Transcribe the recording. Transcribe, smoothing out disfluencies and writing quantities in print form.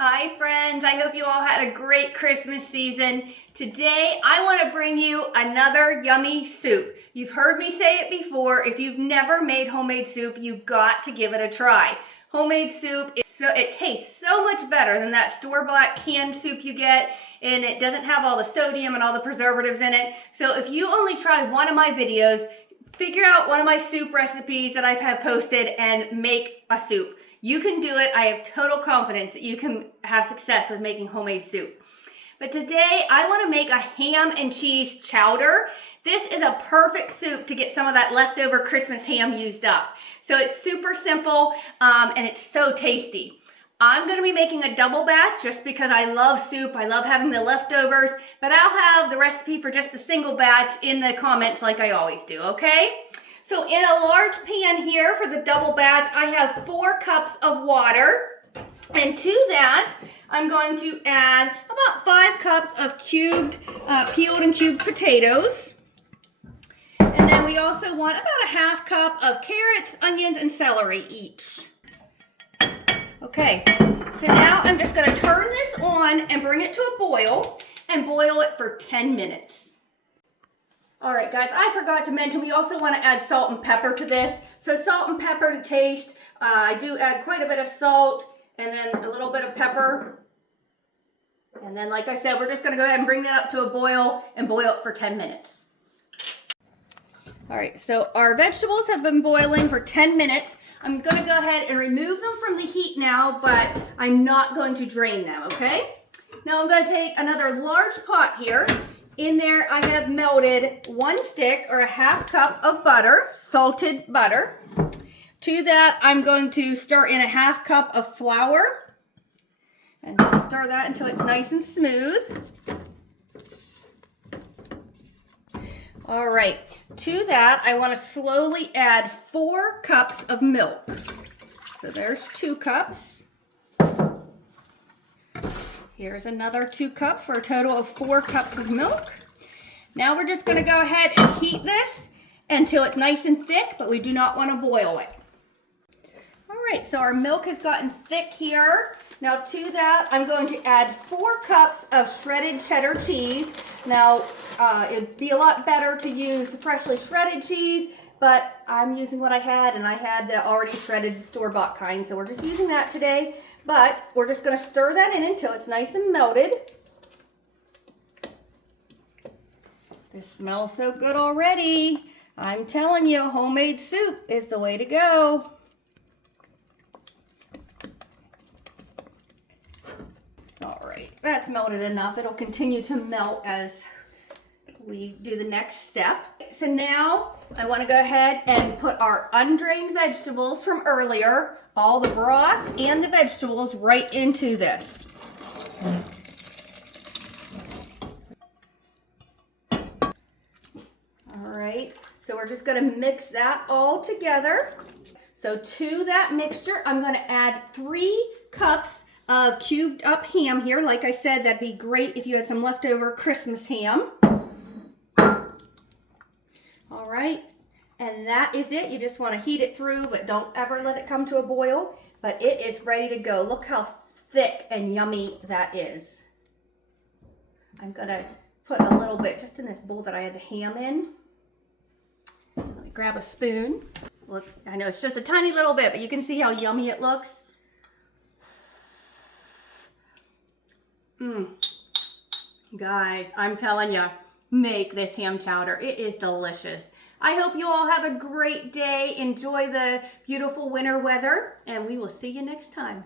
Hi friends, I hope you all had a great Christmas season. Today I want to bring you another yummy soup. You've heard me say it before, if you've never made homemade soup, you've got to give it a try. Homemade soup, it tastes so much better than that store-bought canned soup you get, and it doesn't have all the sodium and all the preservatives in it. So if you only try one of my videos, figure out one of my soup recipes that I've had posted and make a soup. You can do it. I have total confidence that you can have success with making homemade soup. But today I want to make a ham and cheese chowder. This is a perfect soup to get some of that leftover Christmas ham used up. So it's super simple and it's so tasty. I'm going to be making a double batch just because I love soup. I love having the leftovers, but I'll have the recipe for just a single batch in the comments like I always do, okay? So in a large pan here for the double batch, I have 4 cups of water. And to that, I'm going to add about 5 cups of peeled and cubed potatoes. And then we also want about a half cup of carrots, onions, and celery each. Okay, so now I'm just going to turn this on and bring it to a boil and boil it for 10 minutes. All right, guys, I forgot to mention we also want to add salt and pepper to this. So salt and pepper to taste. I do add quite a bit of salt and then a little bit of pepper. And then, like I said, we're just going to go ahead and bring that up to a boil and boil it for 10 minutes. All right, so our vegetables have been boiling for 10 minutes. I'm going to go ahead and remove them from the heat now, but I'm not going to drain them, okay? Now I'm going to take another large pot here. In there, I have melted 1 stick or a half cup of butter, salted butter. To that, I'm going to stir in a half cup of flour and just stir that until it's nice and smooth. All right, to that, I want to slowly add 4 cups of milk. So there's 2 cups. Here's another 2 cups for a total of 4 cups of milk. Now we're just going to go ahead and heat this until it's nice and thick, but we do not want to boil it. All right, so our milk has gotten thick here. Now to that, I'm going to add 4 cups of shredded cheddar cheese. Now, it'd be a lot better to use freshly shredded cheese, but I'm using what I had, and I had the already shredded store-bought kind, so we're just using that today. But we're just going to stir that in until it's nice and melted. This smells so good already. I'm telling you, homemade soup is the way to go. All right, that's melted enough. It'll continue to melt as we do the next step. So now I want to go ahead and put our undrained vegetables from earlier, all the broth and the vegetables, right into this. All right, so we're just going to mix that all together. So to that mixture, I'm going to add 3 cups of cubed up ham here. Like I said, that'd be great if you had some leftover Christmas ham. All right, and that is it. You just want to heat it through, but don't ever let it come to a boil. But it is ready to go. Look how thick and yummy that is. I'm going to put a little bit just in this bowl that I had the ham in. Let me grab a spoon. Look, I know it's just a tiny little bit, but you can see how yummy it looks. Guys, I'm telling you, make this ham chowder. It is delicious. I hope you all have a great day. Enjoy the beautiful winter weather, and we will see you next time.